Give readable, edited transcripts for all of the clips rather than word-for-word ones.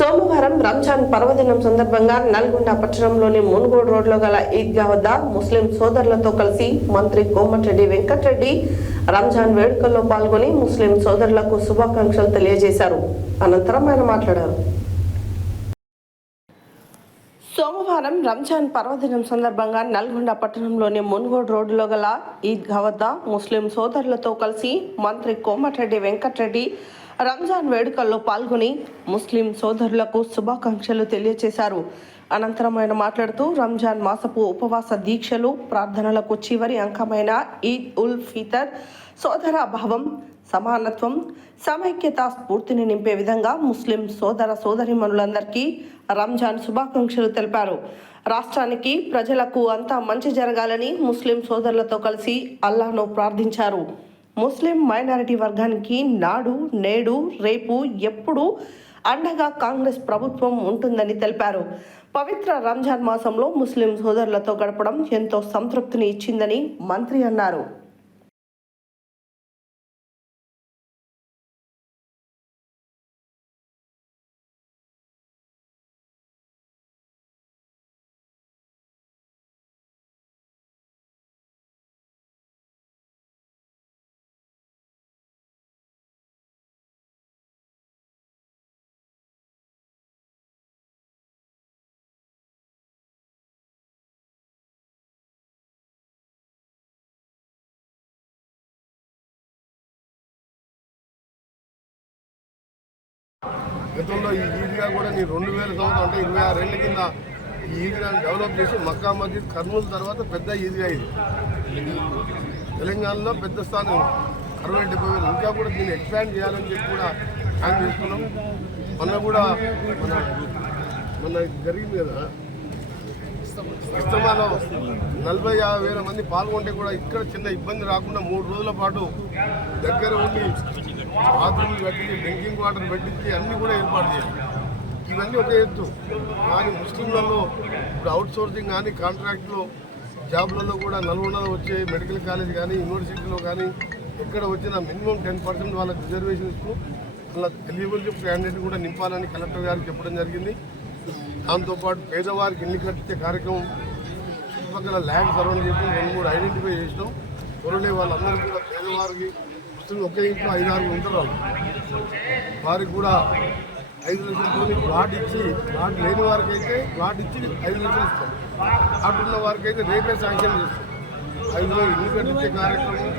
సోమవారం రంజాన్ పర్వదినం సందర్భంగా నల్గొండ పట్టణంలోని మున్గోడు రోడ్లో గల ఈద్గా వద్ద ముస్లిం సోదరులతో కలిసి మంత్రి కోమటిరెడ్డి వెంకటరెడ్డి రంజాన్ వేడుకల్లో పాల్గొని ముస్లిం సోదరులకు శుభాకాంక్షలు తెలియజేశారు. అనంతరం ఆయన మాట్లాడారు. సోమవారం రంజాన్ పర్వదినం సందర్భంగా నల్గొండ పట్టణంలోని మున్గోడు రోడ్డులో గల ఈద్గా వద్ద ముస్లిం సోదరులతో కలిసి మంత్రి కోమటిరెడ్డి వెంకటరెడ్డి రంజాన్ వేడుకల్లో పాల్గొని ముస్లిం సోదరులకు శుభాకాంక్షలు తెలియజేశారు. అనంతరం ఆయన మాట్లాడుతూ రంజాన్ మాసపు ఉపవాస దీక్షలు ప్రార్థనలకు చివరి అంకమైన ఈద్ ఉల్ ఫితర్ సోదర భావం, సమానత్వం, సమైక్యత స్ఫూర్తిని నింపే విధంగా ముస్లిం సోదర సోదరీమణులందరికీ రంజాన్ శుభాకాంక్షలు తెలిపారు. రాష్ట్రానికి ప్రజలకు అంతా మంచి జరగాలని ముస్లిం సోదరులతో కలిసి అల్లాహ్ను ప్రార్థించారు. ముస్లిం మైనారిటీ వర్గానికి నాడు నేడు రేపు ఎప్పుడు అండగా కాంగ్రెస్ ప్రభుత్వం ఉంటుందని తెలిపారు. పవిత్ర రంజాన్ మాసంలో ముస్లిం సోదరులతో గడపడం ఎంతో సంతృప్తిని ఇచ్చిందని మంత్రి అన్నారు. గతంలో ఈ ఈద్గా కూడా నేను 2000 సంవత్సరం అంటే 26 ఏళ్ల కింద ఈ ఈద్గాని డెవలప్ చేసి మక్కా మస్జిద్ కర్నూలు తర్వాత పెద్ద ఈద్గా ఇది తెలంగాణలో పెద్ద స్థానం 60-70 ఇంకా కూడా దీన్ని ఎక్స్పాండ్ చేయాలని చెప్పి కూడా ప్లాన్ చేసుకున్నాం. మొన్న కూడా మన జరిగింది కదా ఇస్తమాలో 40-50 మంది పాల్గొంటే కూడా ఇక్కడ చిన్న ఇబ్బంది రాకుండా 3 రోజుల పాటు దగ్గర ఉండి బాత్రూమ్లు పెట్టించి డ్రింకింగ్ వాటర్ పెట్టించి అన్నీ కూడా ఏర్పాటు చేయాలి. ఇవన్నీ ఒక ఎత్తు. కానీ ముస్లింలలో ఇప్పుడు అవుట్ సోర్సింగ్ కానీ కాంట్రాక్ట్లో జాబ్లలో కూడా నల్గొండలో వచ్చే మెడికల్ కాలేజ్ కానీ యూనివర్సిటీలో కానీ ఎక్కడ వచ్చిన మినిమం 10% వాళ్ళకి రిజర్వేషన్ ఇస్తూ వాళ్ళ ఎలిజిబుల్ క్యాండిడేట్ కూడా నింపాలని కలెక్టర్ గారికి చెప్పడం జరిగింది. దాంతోపాటు పేదవారికి ఇల్లు కట్టించే కార్యక్రమం చుట్టుపక్కల ల్యాండ్ సర్వే చేసి 2-3 ఐడెంటిఫై చేసినాం. త్వరలే వాళ్ళందరికీ కూడా పేదవారికి ముస్లిం ఒకే ఇంట్లో 5-6 ఉంటారు. వారికి కూడా 5 లక్షలతో ప్లాట్ ఇచ్చి, ప్లాట్ లేని వారికి అయితే ప్లాట్ ఇచ్చి 5 లక్షలు ఇస్తాం. అటున్న వారికి అయితే రేపే శాంక్షన్ చేస్తాం. 5 ఇల్లు కట్టించే కార్యక్రమం,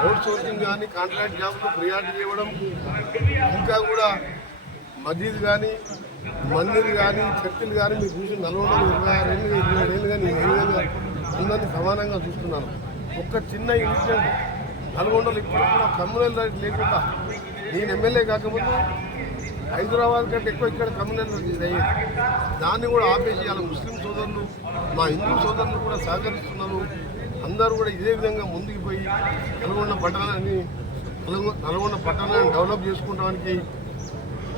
అవుట్ సోర్సింగ్ కానీ కాంట్రాక్ట్ జాబ్లో ప్రియారిటీ ఇవ్వడం, ఇంకా కూడా మస్జిద్ కానీ మందిర్ కానీ చర్చిలు కానీ మీరు చూసి 26 ఏళ్ళు 27 ఏళ్ళు కానీ నేను ఏ విధంగా అందరినీ సమానంగా చూస్తున్నాను. ఒక్క చిన్న ఇన్సిడెంట్ నల్గొండలో ఇప్పుడు కూడా కమ్యూనల్ రైట్ లేకుండా నేను ఎమ్మెల్యే కాకపోతే హైదరాబాద్ కంటే ఎక్కువ ఇక్కడ కమ్యూనల్ రైట్ అయ్యేది. దాన్ని కూడా ఆపేసి అలా ముస్లిం సోదరులు మా హిందూ సోదరులు కూడా సహకరిస్తున్నారు. అందరూ కూడా ఇదే విధంగా ముందుకు పోయి నల్గొండ పట్టణాన్ని డెవలప్ చేసుకోవడానికి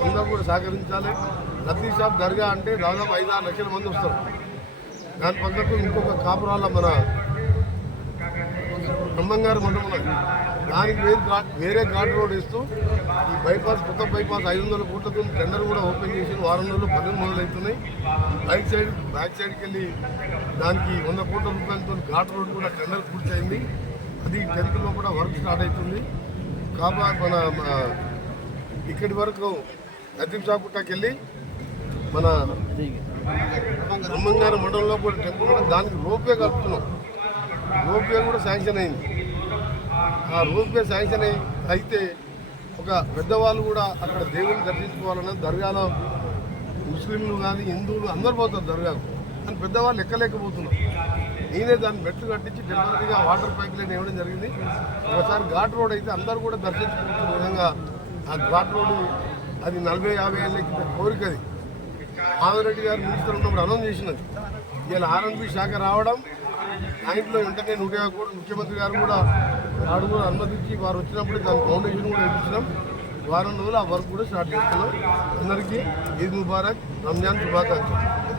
అందరూ కూడా సహకరించాలి. లతీఫ్ షాప్ దర్గా అంటే దాదాపు 5-6 లక్షల మంది వస్తారు. దాని పక్కకు ఇంకొక కాపురాల మన బ్రహ్మంగారు మండపం దానికి వేరే ఘాట్ రోడ్ వేస్తూ ఈ బైపాస్ కొత్త బైపాస్ 500 కోట్లతో టెండర్ కూడా ఓపెన్ చేసి వారం రోజులు పనులు మొదలవుతున్నాయి. బ్యాక్ సైడ్కి వెళ్ళి దానికి 100 కోట్ల రూపాయలతో ఘాట్ రోడ్ కూడా టెండర్ పూర్తయింది. అది 10th లో కూడా వర్క్ స్టార్ట్ అవుతుంది. మన ఇక్కడి వరకు లతీఫ్ షాప్ గుట్టకి వెళ్ళి మన బ్రహ్మంగారు మండలంలో కూడా టెంపుల్ కూడా దానికి రోప్వే కలుపుతున్నాం. రోప్వే కూడా శాంక్షన్ అయింది. ఆ రోప్వే శాంక్షన్ అయితే ఒక పెద్దవాళ్ళు కూడా అక్కడ దేవుని దర్శించుకోవాలన్నా దర్గాలో ముస్లింలు కానీ హిందువులు అందరు పోతారు దర్గాకు అని పెద్దవాళ్ళు ఎక్కలేకపోతున్నారు. నేనే దాన్ని మెట్లు కట్టించి టెంపరీగా వాటర్ పైప్ లైన్ ఇవ్వడం జరిగింది. ఒకసారి ఘాట్ రోడ్ అయితే అందరూ కూడా దర్శించుకుంటున్న విధంగా ఆ ఘాట్ రోడ్డు అది 40-50 ఏళ్ళ కింద కోరిక. అది మాధవరెడ్డి గారు మినిస్టర్ ఉన్నప్పుడు అనౌన్స్ చేసినది. ఇలా R&B శాఖ రావడం దాంట్లో వెంటనే 150 కోట్లు ముఖ్యమంత్రి గారు కూడా అనుమతించి వారు వచ్చినప్పుడు దాని ఫౌండేషన్ కూడా ఇప్పించడం. వారం రోజులు ఆ వర్క్ కూడా స్టార్ట్ చేస్తున్నాం. అందరికీ ఈద్ ముబారక్, రంజాన్ శుభాకాంక్షలు.